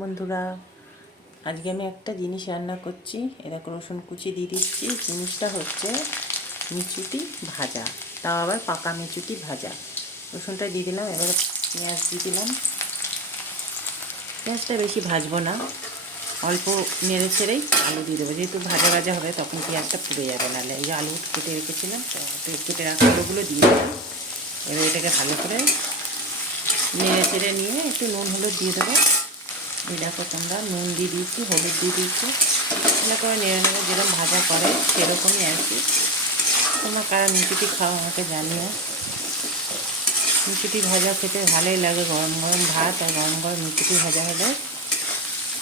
বন্ধুরা, আজকে আমি একটা জিনিস রান্না করছি। এরকম রসুন কুচি দিয়ে দিচ্ছি। জিনিসটা হচ্ছে মিচুটি ভাজা, তাও আবার পাকা মিচুটি ভাজা। রসুনটা দিয়ে দিলাম, এবার পেঁয়াজ দিয়ে দিলাম। পেঁয়াজটা বেশি ভাজবো না, অল্প নেড়ে ছেড়েই আলু দিয়ে দেবো। যেহেতু ভাজা ভাজা হবে তখন পেঁয়াজটা পুড়ে যাবে, নাহলে এই যে আলু কেটে রেখেছিলাম, তো কেটে রাখা আলুগুলো দিয়ে দিলাম। এবার এটাকে ভালো করে নেড়ে চেড়ে নিয়ে একটু নুন হলুদ দিয়ে দেবো। এই দেখো তোমরা, নুন দিয়ে দিয়েছি, হলুদ দিয়ে দিয়েছি, ভালো করে নেড়ে নেড়ে যেরকম ভাজা করে সেরকমই আর কি। তোমরা কারা মিচুটি খাও আমাকে জানিও। মিচুটি ভাজা খেতে ভালোই লাগে, গরম গরম ভাত আর গরম গরম মিচুটি ভাজা হলে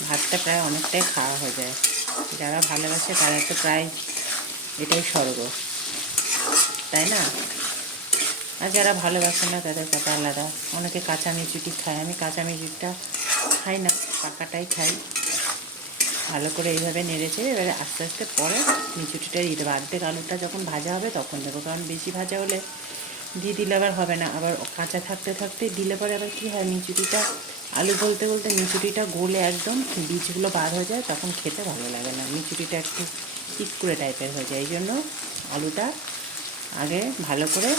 ভাতটা প্রায় অনেকটাই খাওয়া হয়ে যায়। যারা ভালোবাসে তারা তো প্রায় এটাই স্বর্গ, তাই না? আর যারা ভালোবাসে না তাদের কথা আলাদা। অনেকে কাঁচা মিচুটি খায়, আমি কাঁচা মিচুটিটা খাই না, পাকাটাই খাই। ভালো করে এইভাবে নেড়েছে। এবারে আস্তে আস্তে পরে মিচুটিটা দিয়ে দেবো। অর্ধেক আলুটা যখন ভাজা হবে তখন দেবো, কারণ বেশি ভাজা হলে দিয়ে দিলে আবার হবে না, আবার কাঁচা থাকতে থাকতে দিলে পরে আবার কী হয়, মিচুটিটা আলু গলতে গলতে মিচুটিটা গলে একদম বীজগুলো বার হয়ে যায়, তখন খেতে ভালো লাগে না। মিচুটিটা একটু চিটকুড়ে টাইপের হয়ে যায়। এই জন্য আলুটা আগে ভালো করে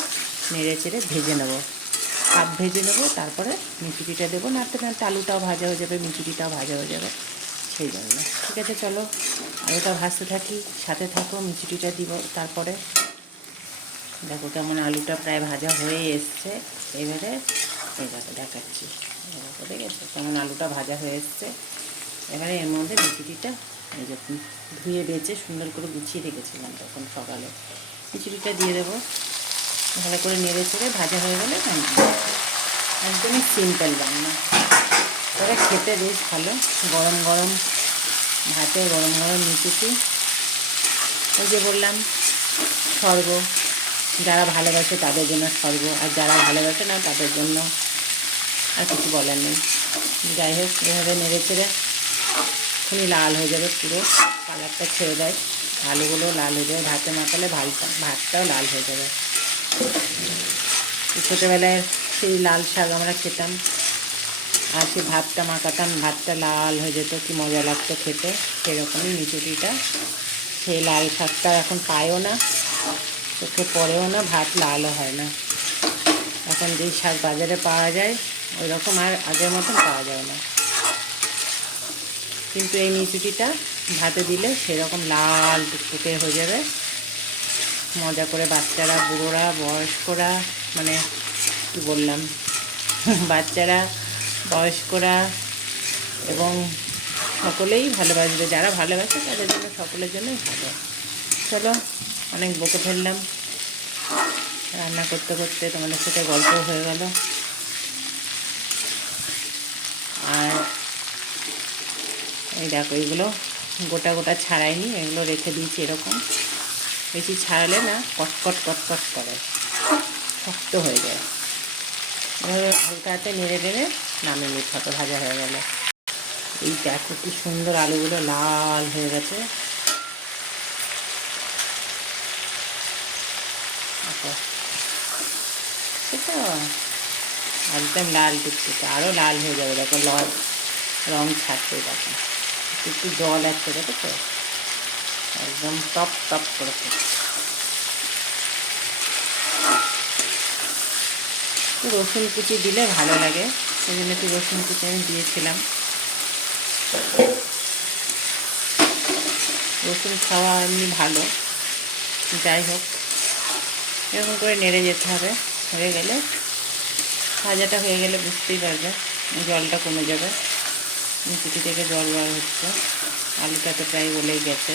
নেড়ে চেড়ে ভেজে নেবো, হাফ ভেজে নেবো, তারপরে মিচুটিটা দেবো। নাড়তে নাড়তে আলুটাও ভাজা হয়ে যাবে, মিচুটিটাও ভাজা হয়ে যাবে, সেই জন্য। ঠিক আছে, চলো আলুটা ভাজতে থাকি, সাথে থাকো। মিচুটিটা দিব তারপরে। দেখো কেমন আলুটা প্রায় ভাজা হয়ে এসছে। এবারে এইভাবে দেখাচ্ছি, দেখো দেখেছো কেমন আলুটা ভাজা হয়ে এসছে। এবারে এর মধ্যে মিচুটিটা, এই যে ধুয়ে বেঁচে সুন্দর করে গুছিয়ে রেখেছিলাম তখন সকালে, মিচুটিটা দিয়ে দেবো। ভালো করে নেড়ে চেড়ে ভাজা হয়ে গেলে একদমই সিম্পল রান্না। তবে খেতে বেশ ভালো, গরম গরম ভাতে গরম গরম মিচুটি। ওই যে বললাম, স্বর্গ। যারা ভালোবাসে তাদের জন্য স্বর্গ, আর যারা ভালোবাসে না তাদের জন্য আর কিছু বলার নেই। যাই হোক, এভাবে নেড়ে চেড়ে এখনই লাল হয়ে যাবে, পুরো কালারটা ছেড়ে দেয়, আলুগুলো লাল হয়ে যাবে, ভাতে মাখালে ভাতটাও লাল হয়ে যাবে। ছোটোবেলায় সেই লাল শাক আমরা খেতাম, আর সেই ভাতটা মাখাতাম, ভাতটা লাল হয়ে যেত, কি মজা লাগতো খেতে। সেরকমই মিচুটিটা। সেই লাল শাকটা এখন পায়ও না, চোখে পড়েও না, ভাত লালও হয় না। এখন যেই শাক বাজারে পাওয়া যায় ওই রকম আর আগের মতন পাওয়া যায় না। কিন্তু এই মিচুটিটা ভাতে দিলে সেরকম লাল টুকটুকে হয়ে যাবে। মজা করে বাচ্চারা, বুড়োরা, বয়স্করা, মানে কী বললাম, বাচ্চারা, বয়স্করা এবং সকলেই ভালোবাসবে। যারা ভালোবাসে তাদের জন্য, সকলের জন্যই ভালো। চলো, অনেক বকে ফেললাম, রান্না করতে করতে তোমাদের সাথে গল্প হয়ে গেল। আর এই দেখো, এগুলো গোটা গোটা ছাড়াইনি, এগুলো রেখে দিয়েছি এরকম। বেশি ছাড়ালে না কটকট কটকট করে, শক্ত হয়ে যায়। এভাবে হালকা হাতে নেড়ে নেড়ে নামিয়ে নিতে হবে, ভাজা হয়ে গেলে। এই দেখো কি সুন্দর আলুগুলো লাল হয়ে গেছে। সেটা একদম লাল টুকটুকে, আরও লাল হয়ে যাবে। দেখো রং ছাড়ছে, দেখো একটু জল আসছে, দেখো তো, একদম টপ টপ করে। একটু রসুন কুচি দিলে ভালো লাগে, সেই জন্য একটু রসুন কুচি আমি দিয়েছিলাম। রসুন খাওয়া এমনি ভালো। যাই হোক, এরকম করে নেড়ে যেতে হবে। হয়ে গেলে, ভাজাটা হয়ে গেলে বুঝতেই পারবে, জলটা কমে যাবে। মিচুটি থেকে জল বার হচ্ছে, আলুটা তো প্রায় গলেই গেছে।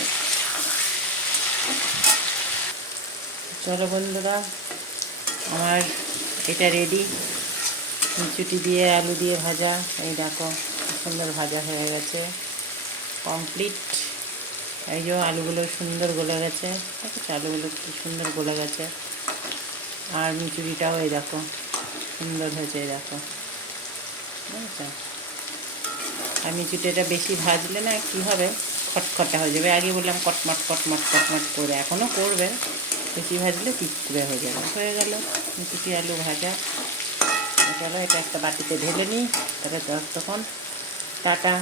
চলো বন্ধুরা, আমার এটা রেডি, মিচুটি দিয়ে আলু দিয়ে ভাজা। এই দেখো সুন্দর ভাজা হয়ে গেছে, কমপ্লিট। এই যে আলুগুলো সুন্দর গলে গেছে, ঠিক আছে, আলুগুলো কি সুন্দর গলে গেছে। আর মিচুরিটাও এই দেখো সুন্দর হয়েছে, এই দেখো, বুঝেছো। আর মিচুরিটা বেশি ভাজলে না কী হবে, খটখটা হয়ে যাবে। আগে বললাম কটমট কটমট কটমট করে, এখনও করবে। বেশি ভাজলে চিটকুড়ে হয়ে যাবে। হয়ে গেল মিচুরি আলু ভাজা। চলো এটা একটা বাটিতে ঢেলে নিই, তবে তখন টাটা।